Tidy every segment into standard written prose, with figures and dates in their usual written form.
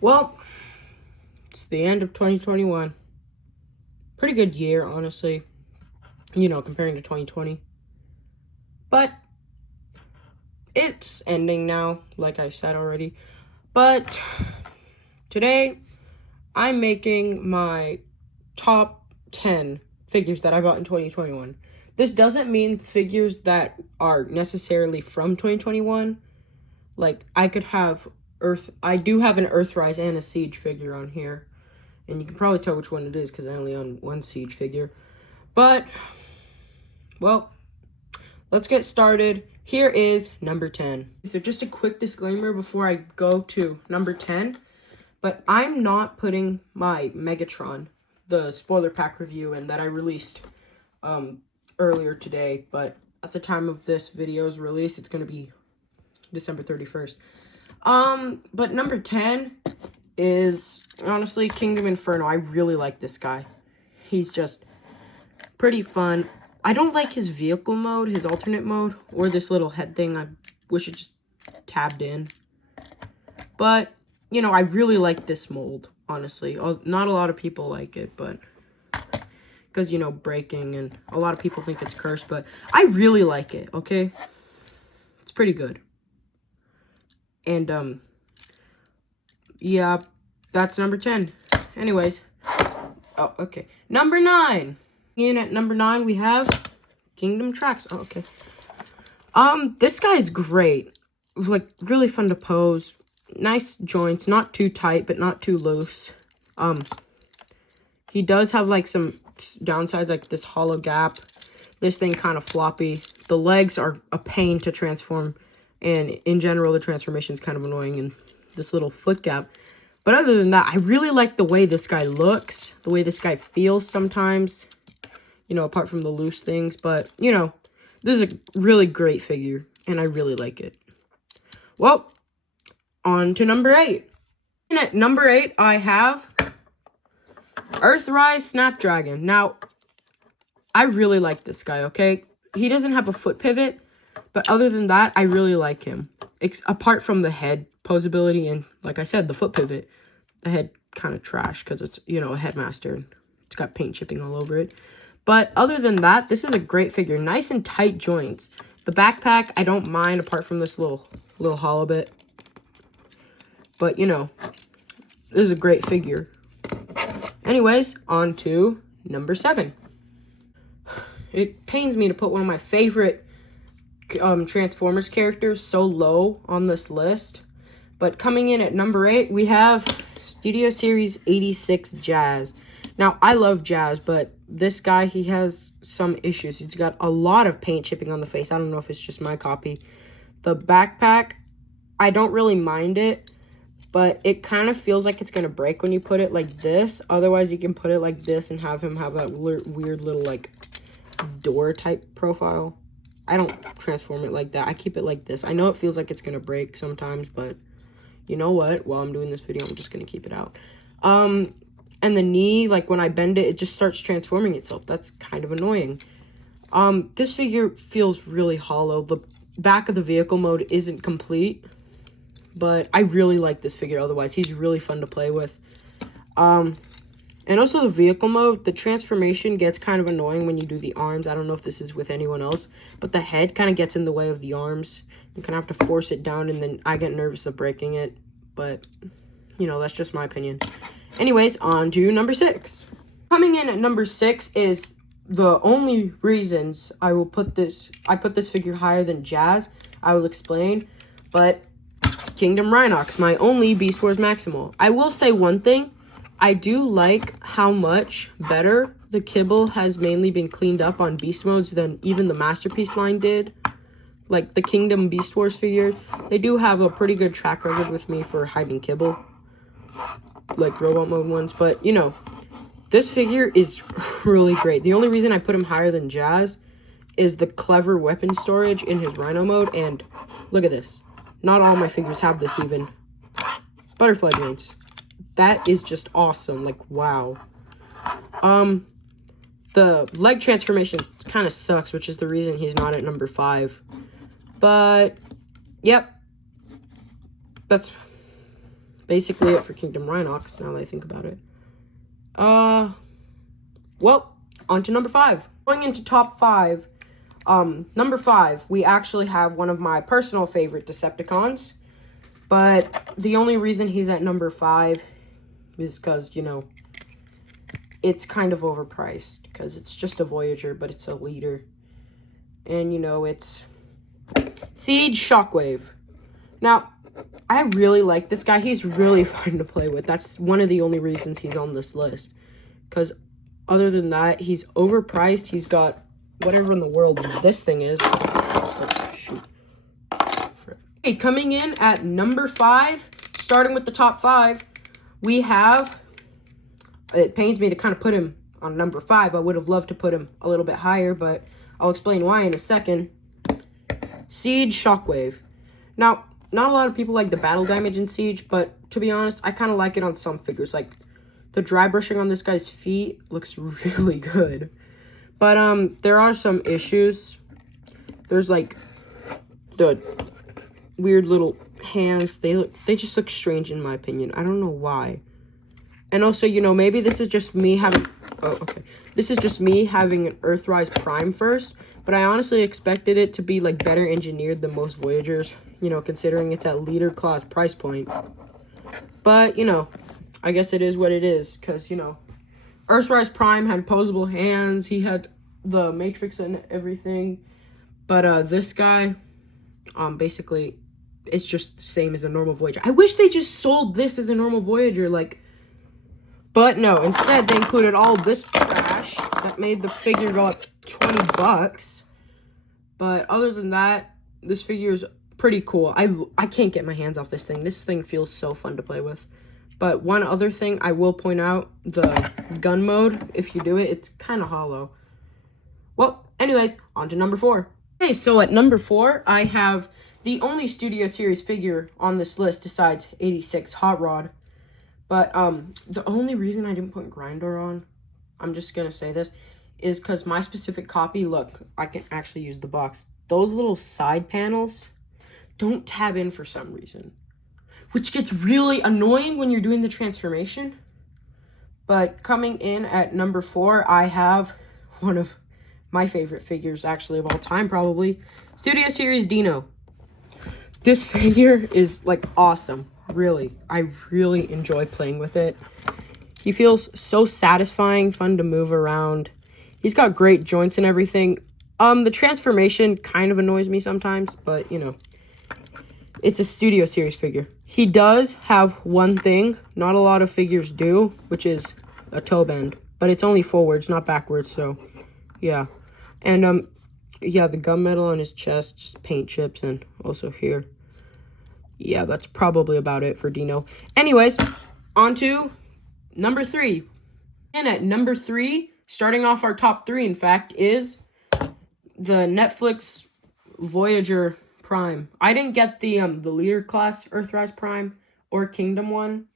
Well, it's the end of 2021. Pretty good year, honestly, comparing to 2020. But it's ending now, like I said already. But today, I'm making my top 10 figures that I bought in 2021. This doesn't mean figures that are necessarily from 2021. Like, I could have I do have an Earthrise and a Siege figure on here. And you can probably tell which one it is because I only own one Siege figure. But, well, let's get started. Here is number 10. So just a quick disclaimer before I go to number 10. But I'm not putting my Megatron, the spoiler pack review, and that I released earlier today. But at the time of this video's release, it's going to be December 31st. But number 10 is, honestly, Kingdom Inferno. I really like this guy. He's just pretty fun. I don't like his vehicle mode, his alternate mode, or this little head thing. I wish it just tabbed in. But, I really like this mold, honestly. Not a lot of people like it, but because, breaking, and a lot of people think it's cursed, but I really like it, okay? It's pretty good. And, yeah, that's number 10. Anyways. Oh, okay. Number 9. In at number 9, we have Kingdom Tracks. Oh, okay. This guy is great. Like, really fun to pose. Nice joints. Not too tight, but not too loose. He does have, like, some downsides, like this hollow gap. This thing kind of floppy. The legs are a pain to transform. And in general, the transformation is kind of annoying, and this little foot gap. But other than that, I really like the way this guy looks, the way this guy feels sometimes, apart from the loose things. But, this is a really great figure, and I really like it. Well, on to number 8. And at number 8, I have Earthrise Snapdragon. Now, I really like this guy, okay? He doesn't have a foot pivot. But other than that, I really like him. Apart from the head posability and, like I said, the foot pivot. The head kind of trash because it's, a headmaster. It's got paint chipping all over it. But other than that, this is a great figure. Nice and tight joints. The backpack, I don't mind apart from this little hollow bit. But, this is a great figure. Anyways, on to number 7. It pains me to put one of my favorite Transformers characters so low on this list, but coming in at number 8 we have Studio Series 86 Jazz. Now I love Jazz, but this guy, he has some issues. He's got a lot of paint chipping on the face. I don't know if it's just my copy. The backpack, I don't really mind it, but it kind of feels like it's gonna break when you put it like this. Otherwise you can put it like this and have him have that weird little like door type profile. I don't transform it like that. I keep it like this. I know it feels like it's going to break sometimes, but you know what? While I'm doing this video, I'm just going to keep it out. And the knee, like when I bend it, it just starts transforming itself. That's kind of annoying. This figure feels really hollow. The back of the vehicle mode isn't complete, but I really like this figure otherwise. He's really fun to play with. And also the vehicle mode, the transformation gets kind of annoying when you do the arms. I don't know if this is with anyone else, but the head kind of gets in the way of the arms. You kind of have to force it down, and then I get nervous of breaking it. But, that's just my opinion. Anyways, on to number 6. Coming in at number 6 is the only reasons I put this figure higher than Jazz. I will explain. But Kingdom Rhinox, my only Beast Wars Maximal. I will say one thing. I do like how much better the kibble has mainly been cleaned up on beast modes than even the Masterpiece line did. Like the Kingdom Beast Wars figure, they do have a pretty good track record with me for hiding kibble. Like robot mode ones, but this figure is really great. The only reason I put him higher than Jazz is the clever weapon storage in his Rhino mode, and look at this. Not all my figures have this even. Butterfly joints. That is just awesome. Like, wow. The leg transformation kind of sucks, which is the reason he's not at number 5. But, yep. That's basically it for Kingdom Rhinox, now that I think about it. Well, on to number 5. Going into top 5, number 5, we actually have one of my personal favorite Decepticons. But the only reason he's at number 5 is because, you know, it's kind of overpriced. Because it's just a Voyager, but it's a leader. And, you know, it's Siege Shockwave. Now, I really like this guy. He's really fun to play with. That's one of the only reasons he's on this list. Because other than that, he's overpriced. He's got whatever in the world this thing is. Oh, shoot. Okay, coming in at number 5, starting with the top 5, we have, it pains me to kind of put him on number 5. I would have loved to put him a little bit higher, but I'll explain why in a second. Siege Shockwave. Now, not a lot of people like the battle damage in Siege, but to be honest, I kind of like it on some figures. Like, the dry brushing on this guy's feet looks really good. But, there are some issues. There's, like, the weird little hands. They just look strange in my opinion. I don't know why. And also, you know, maybe this is just me having... Oh, okay. This is just me having an Earthrise Prime first. But I honestly expected it to be, like, better engineered than most Voyagers. You know, considering it's at leader class price point. But, you know, I guess it is what it is. Because, you know, Earthrise Prime had posable hands. He had the Matrix and everything. But, this guy, basically, it's just the same as a normal Voyager. I wish they just sold this as a normal Voyager, like... But no, instead they included all this trash that made the figure go up 20 bucks. But other than that, this figure is pretty cool. I can't get my hands off this thing. This thing feels so fun to play with. But one other thing I will point out, the gun mode, if you do it, it's kind of hollow. Well, anyways, on to number 4. Okay, so at number 4, I have the only Studio Series figure on this list besides 86 Hot Rod. But, the only reason I didn't put Grindor on, I'm just gonna say this, is because my specific copy, look, I can actually use the box. Those little side panels don't tab in for some reason. Which gets really annoying when you're doing the transformation. But coming in at number 4, I have one of my favorite figures, actually, of all time, probably. Studio Series Dino. This figure is, like, awesome. Really, I really enjoy playing with it. He feels so satisfying, fun to move around. He's got great joints and everything. The transformation kind of annoys me sometimes, but, you know, it's a Studio Series figure. He does have one thing not a lot of figures do, which is a toe bend. But it's only forwards, not backwards, so, yeah. And, yeah, the gunmetal on his chest, just paint chips, and also here. Yeah, that's probably about it for Dino. Anyways, on to number 3. And at number 3, starting off our top 3, in fact, is the Netflix Voyager Prime. I didn't get the leader class Earthrise Prime or Kingdom one.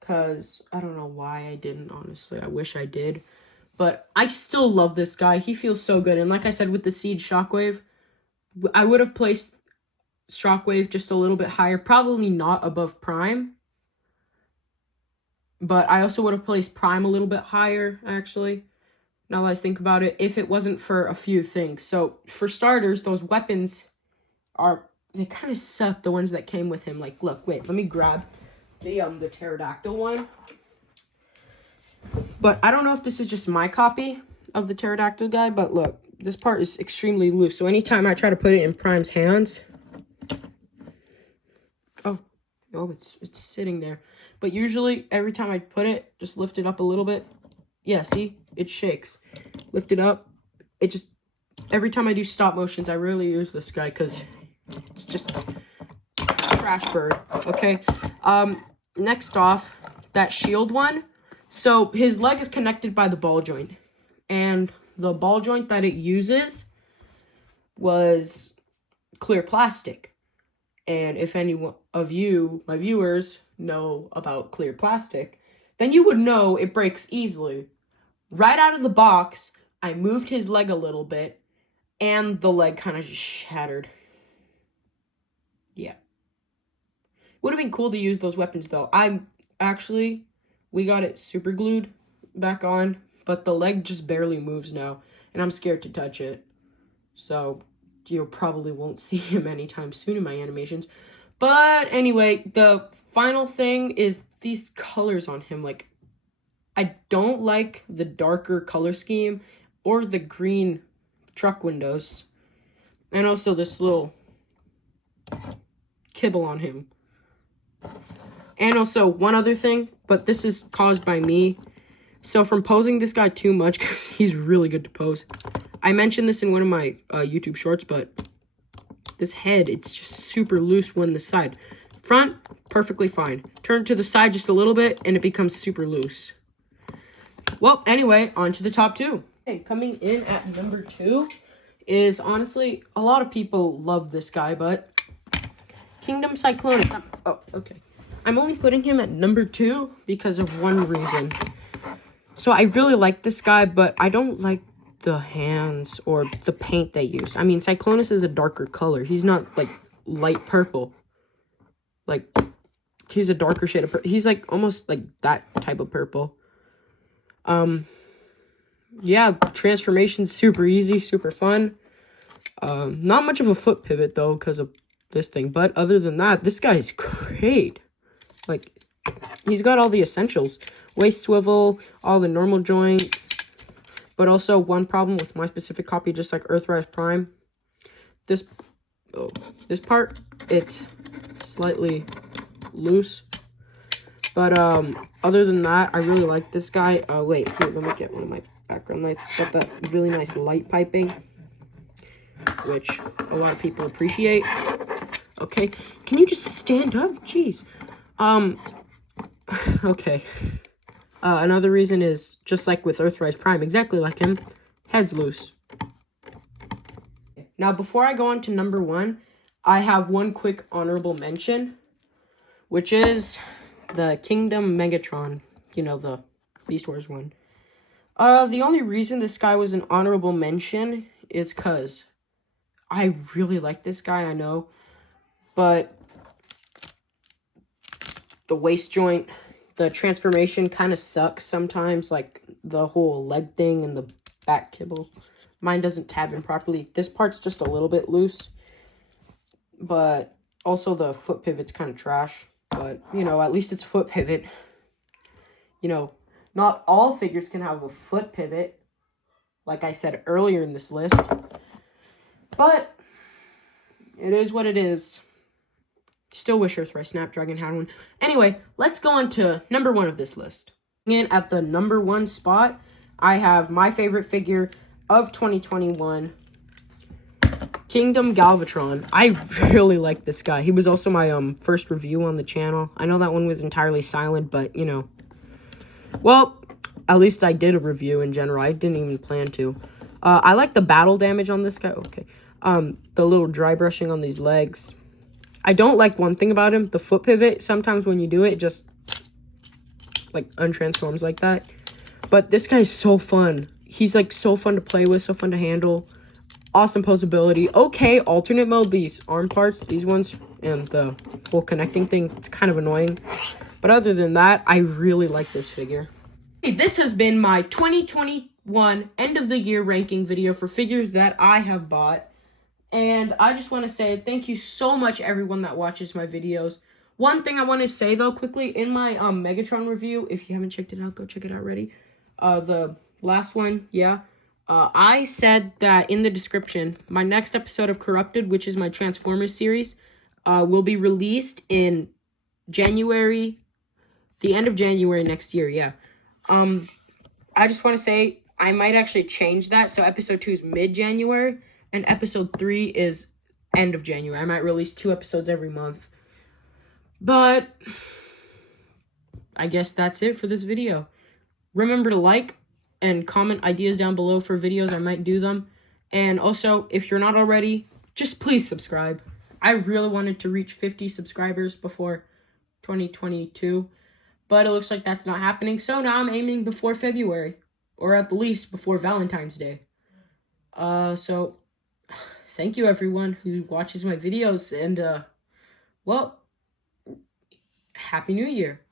Because I don't know why I didn't, honestly. I wish I did. But I still love this guy. He feels so good. And like I said, with the Siege Shockwave, I would have placed Shockwave just a little bit higher, probably not above Prime, but I also would have placed Prime a little bit higher, actually, now that I think about it, if it wasn't for a few things. So, for starters, those weapons they kind of suck, the ones that came with him. Like, look, wait, let me grab the pterodactyl one. But I don't know if this is just my copy of the pterodactyl guy, but look, this part is extremely loose, so anytime I try to put it in Prime's hands, oh, it's sitting there. But usually, every time I put it, just lift it up a little bit. Yeah, see? It shakes. Lift it up. It just... Every time I do stop motions, I rarely use this guy because it's just a trash bird. Okay. Next off, that shield one. So, his leg is connected by the ball joint. And the ball joint that it uses was clear plastic. And if any of you, my viewers, know about clear plastic, then you would know it breaks easily. Right out of the box, I moved his leg a little bit, and the leg kind of just shattered. Yeah. Would have been cool to use those weapons, though. We got it super glued back on, but the leg just barely moves now, and I'm scared to touch it. So, you probably won't see him anytime soon in my animations. But anyway, the final thing is these colors on him. Like, I don't like the darker color scheme or the green truck windows. And also this little kibble on him. And also one other thing, but this is caused by me. So from posing this guy too much, because he's really good to pose. I mentioned this in one of my YouTube shorts, but this head, it's just super loose when the side. Front, perfectly fine. Turn to the side just a little bit, and it becomes super loose. Well, anyway, on to the top 2. Okay, coming in at number 2 is, honestly, a lot of people love this guy, but Kingdom Cyclonus. Oh, okay. I'm only putting him at number 2 because of one reason. So I really like this guy, but I don't like the hands or the paint they use. I mean, Cyclonus is a darker color. He's not, like, light purple. Like, he's a darker shade of purple. He's, like, almost, like, that type of purple. Yeah, transformation's super easy, super fun. Not much of a foot pivot, though, because of this thing. But other than that, this guy is great. Like, he's got all the essentials. Waist swivel, all the normal joints. But also, one problem with my specific copy, just like Earthrise Prime. This part, it's slightly loose. But, other than that, I really like this guy. Wait, here, let me get one of my background lights. It's got that really nice light piping, which a lot of people appreciate. Okay, can you just stand up? Jeez. Okay. Another reason is, just like with Earthrise Prime, exactly like him, head's loose. Now, before I go on to number 1, I have one quick honorable mention, which is the Kingdom Megatron, you know, the Beast Wars one. The only reason this guy was an honorable mention is because I really like this guy, I know, but the waist joint, the transformation kind of sucks sometimes, like the whole leg thing and the back kibble. Mine doesn't tab in properly. This part's just a little bit loose, but also the foot pivot's kind of trash. But, you know, at least it's foot pivot. You know, not all figures can have a foot pivot, like I said earlier in this list. But it is what it is. Still wish Earthrise Snapdragon had one. Anyway, let's go on to number 1 of this list. And at the number 1 spot, I have my favorite figure of 2021, Kingdom Galvatron. I really like this guy. He was also my first review on the channel. I know that one was entirely silent, but, you know. Well, at least I did a review in general. I didn't even plan to. I like the battle damage on this guy. Okay. The little dry brushing on these legs. I don't like one thing about him, the foot pivot. Sometimes when you do it, it just, like, untransforms like that. But this guy is so fun. He's, like, so fun to play with, so fun to handle. Awesome posability. Okay, alternate mode, these arm parts, these ones, and the whole connecting thing, it's kind of annoying. But other than that, I really like this figure. Hey, this has been my 2021 end of the year ranking video for figures that I have bought. And I just want to say thank you so much, everyone that watches my videos. One thing I want to say, though, quickly, in my Megatron review, if you haven't checked it out, go check it out already. The last one, yeah. I said that in the description, my next episode of Corrupted, which is my Transformers series, will be released in January, the end of January next year, yeah. I just want to say, I might actually change that, so episode 2 is mid-January. And episode 3 is end of January. I might release 2 episodes every month. But I guess that's it for this video. Remember to like and comment ideas down below for videos. I might do them. And also, if you're not already, just please subscribe. I really wanted to reach 50 subscribers before 2022. But it looks like that's not happening. So now I'm aiming before February. Or at the least before Valentine's Day. So thank you everyone who watches my videos, and well, Happy New Year.